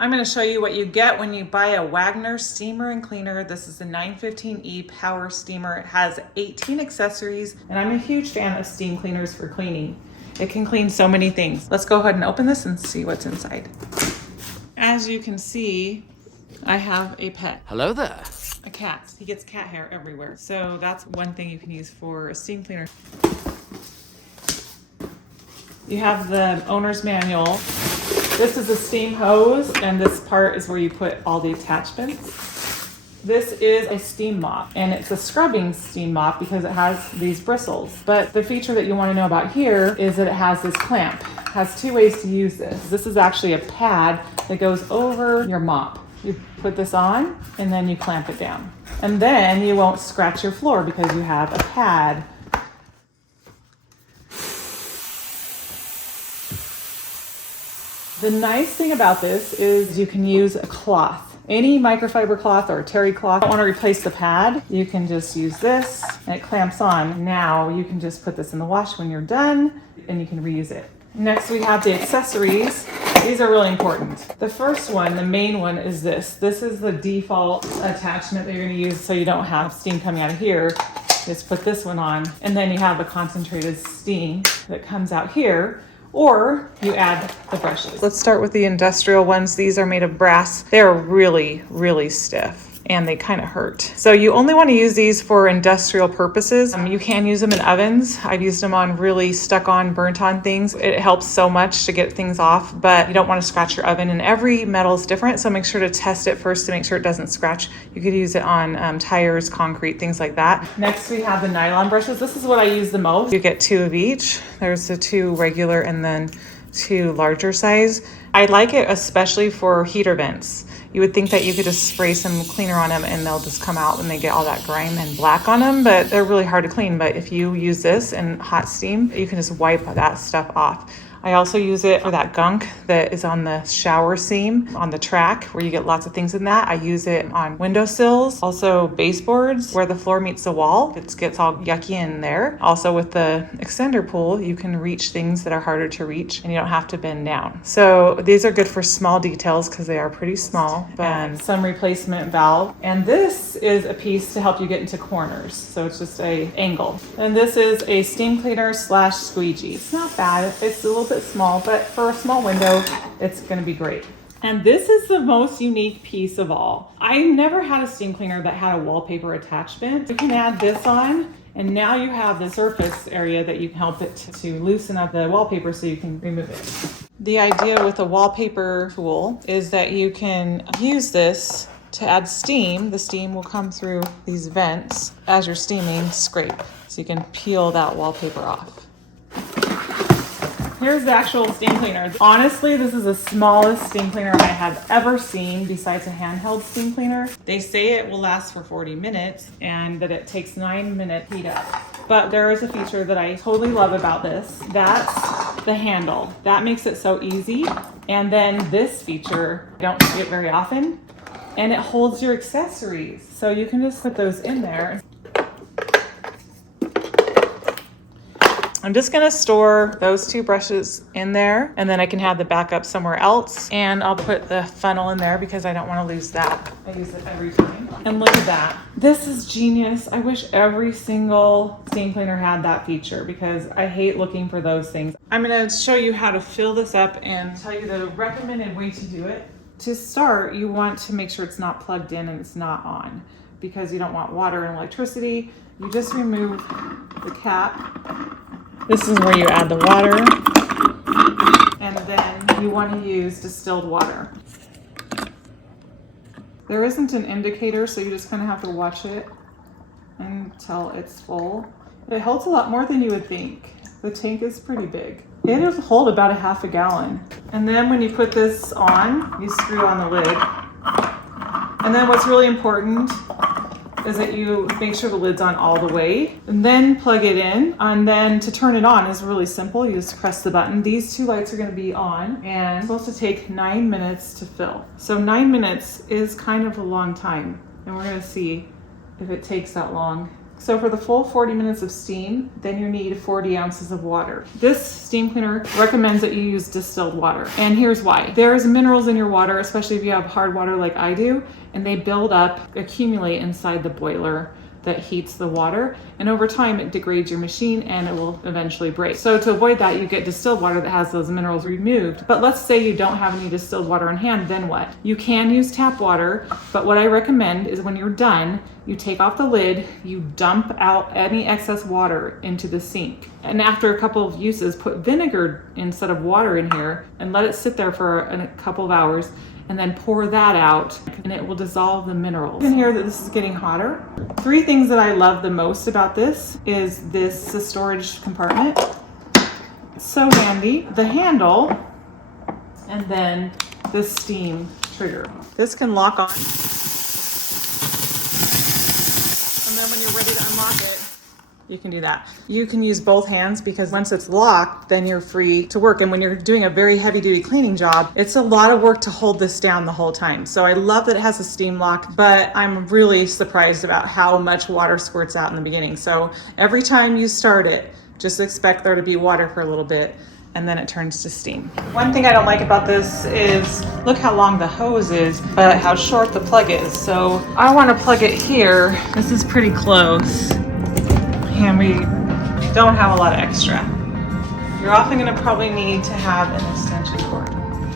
I'm going to show you what you get when you buy a Wagner steamer and cleaner. This is the 915E power steamer. It has 18 accessories, and I'm a huge fan of steam cleaners for cleaning. It can clean so many things. Let's go ahead and open this and see what's inside. As you can see, I have a pet. Hello there. A cat. He gets cat hair everywhere. So that's one thing you can use for a steam cleaner. You have the owner's manual. This is a steam hose, and this part is where you put all the attachments. This is a steam mop, and it's a scrubbing steam mop because it has these bristles. But the feature that you want to know about here is that it has this clamp. It has two ways to use this. This is actually a pad that goes over your mop. You put this on, and then you clamp it down. And then you won't scratch your floor because you have a pad. The nice thing about this is you can use a cloth. Any microfiber cloth or terry cloth. If you don't want to replace the pad, you can just use this and it clamps on. Now you can just put this in the wash when you're done and you can reuse it. Next we have the accessories. These are really important. The first one, the main one, is this. This is the default attachment that you're going to use so you don't have steam coming out of here. Just put this one on, and then you have a concentrated steam that comes out here. Or you add the brushes. Let's start with the industrial ones. These are made of brass. They're really, really stiff and they kind of hurt. So you only want to use these for industrial purposes. You can use them in ovens. I've used them on really stuck on, burnt on things. It helps so much to get things off, but you don't want to scratch your oven, and every metal is different. So make sure to test it first to make sure it doesn't scratch. You could use it on tires, concrete, things like that. Next we have the nylon brushes. This is what I use the most. You get 2 of each. There's the 2 regular and then 2 larger size. I like it especially for heater vents. You would think that you could just spray some cleaner on them and they'll just come out when they get all that grime and black on them, but they're really hard to clean. But if you use this in hot steam, you can just wipe that stuff off. I also use it for that gunk that is on the shower seam, on the track where you get lots of things in that. I use it on windowsills, also baseboards where the floor meets the wall. It gets all yucky in there. Also with the extender pull, you can reach things that are harder to reach and you don't have to bend down. So these are good for small details because they are pretty small. And some replacement valve. And this is a piece to help you get into corners. So it's just a angle. And this is a steam cleaner / squeegee. It's not bad. It's a little bit small, but for a small window, it's going to be great. And this is the most unique piece of all. I never had a steam cleaner that had a wallpaper attachment. You can add this on, and now you have the surface area that you can help it to loosen up the wallpaper so you can remove it. The idea with a wallpaper tool is that you can use this to add steam. The steam will come through these vents as you're steaming, scrape. So you can peel that wallpaper off. Here's the actual steam cleaner. Honestly, this is the smallest steam cleaner I have ever seen besides a handheld steam cleaner. They say it will last for 40 minutes and that it takes 9-minute heat up. But there is a feature that I totally love about this. That's the handle. That makes it so easy. And then this feature, I don't see it very often, and it holds your accessories. So you can just put those in there. I'm just gonna store those 2 brushes in there, and then I can have the backup somewhere else, and I'll put the funnel in there because I don't wanna lose that. I use it every time. And look at that. This is genius. I wish every single steam cleaner had that feature because I hate looking for those things. I'm gonna show you how to fill this up and tell you the recommended way to do it. To start, you want to make sure it's not plugged in and it's not on because you don't want water and electricity. You just remove the cap. This is where you add the water, and then you want to use distilled water. There isn't an indicator, so you just kind of have to watch it until it's full. It holds a lot more than you would think. The tank is pretty big. It'll hold about a half a gallon. And then when you put this on, you screw on the lid. And then what's really important is that you make sure the lid's on all the way and then plug it in. And then to turn it on is really simple. You just press the button. These 2 lights are going to be on and it's supposed to take 9 minutes to fill. So 9 minutes is kind of a long time. And we're going to see if it takes that long So for the full 40 minutes of steam, then you need 40 ounces of water. This steam cleaner recommends that you use distilled water. And here's why. There's minerals in your water, especially if you have hard water like I do, and they build up, accumulate inside the boiler that heats the water, and over time it degrades your machine and it will eventually break. So to avoid that, you get distilled water that has those minerals removed. But let's say you don't have any distilled water on hand, then what? You can use tap water, but what I recommend is when you're done, you take off the lid, you dump out any excess water into the sink. And after a couple of uses, put vinegar instead of water in here and let it sit there for a couple of hours, and then pour that out and it will dissolve the minerals. You can hear that this is getting hotter. 3 things that I love the most about this is this storage compartment. It's so handy. The handle, and then the steam trigger. This can lock on. And then when you're ready to unlock it, you can do that. You can use both hands because once it's locked, then you're free to work. And when you're doing a very heavy duty cleaning job, it's a lot of work to hold this down the whole time. So I love that it has a steam lock, but I'm really surprised about how much water squirts out in the beginning. So every time you start it, just expect there to be water for a little bit, and then it turns to steam. One thing I don't like about this is, look how long the hose is, but how short the plug is. So I want to plug it here. This is pretty close. And we don't have a lot of extra. You're often going to probably need to have an extension cord.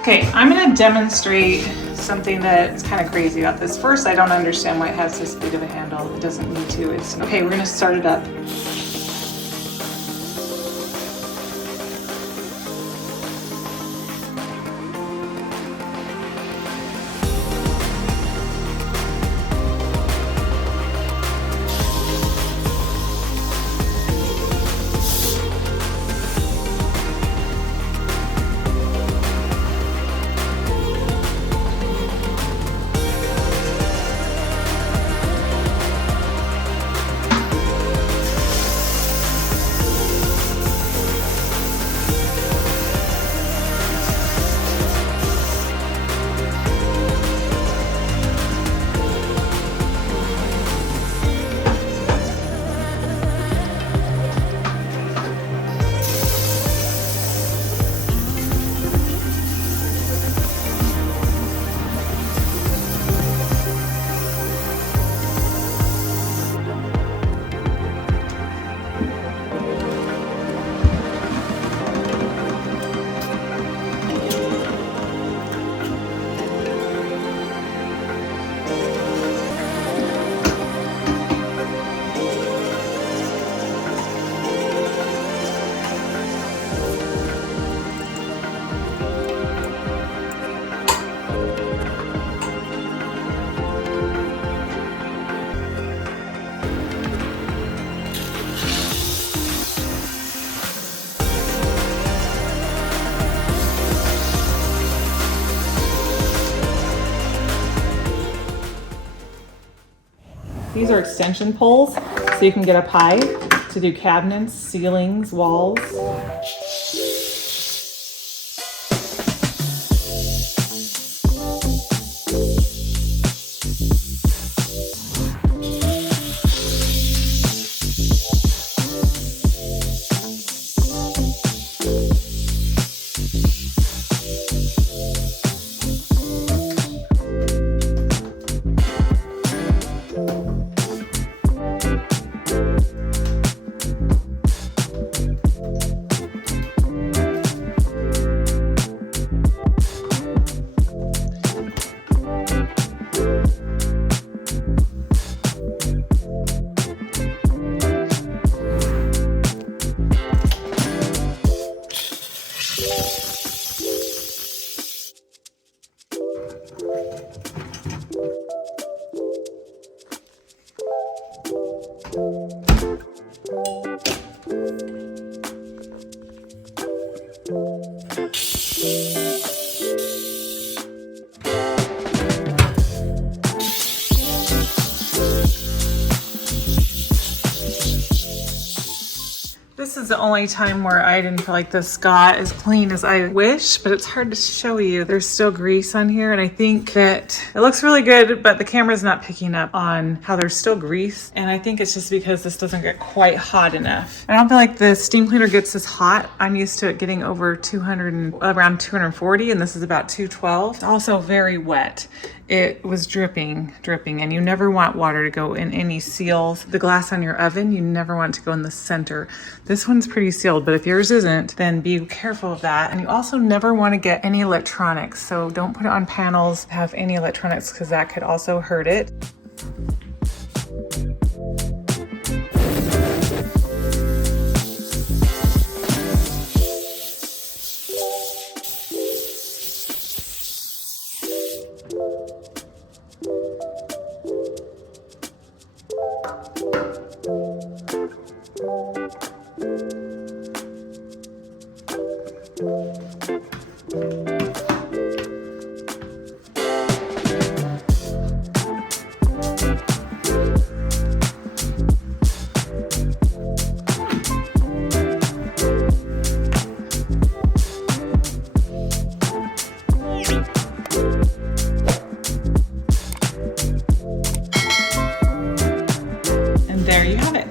Okay, I'm going to demonstrate something that's kind of crazy about this. First, I don't understand why it has this big of a handle. It doesn't need to. Okay, we're going to start it up. These are extension poles, so you can get up high to do cabinets, ceilings, walls. This is the only time where I didn't feel like this got as clean as I wish, but it's hard to show you. There's still grease on here, and I think that it looks really good, but the camera's not picking up on how there's still grease. And I think it's just because this doesn't get quite hot enough. I don't feel like the steam cleaner gets this hot. I'm used to it getting over 200 and around 240, and this is about 212. It's also very wet. It was dripping, and you never want water to go in any seals. The glass on your oven, you never want to go in the center. This one's pretty sealed, but if yours isn't, then be careful of that. And you also never want to get any electronics. So don't put it on panels that have any electronics, because that could also hurt it. There you have it.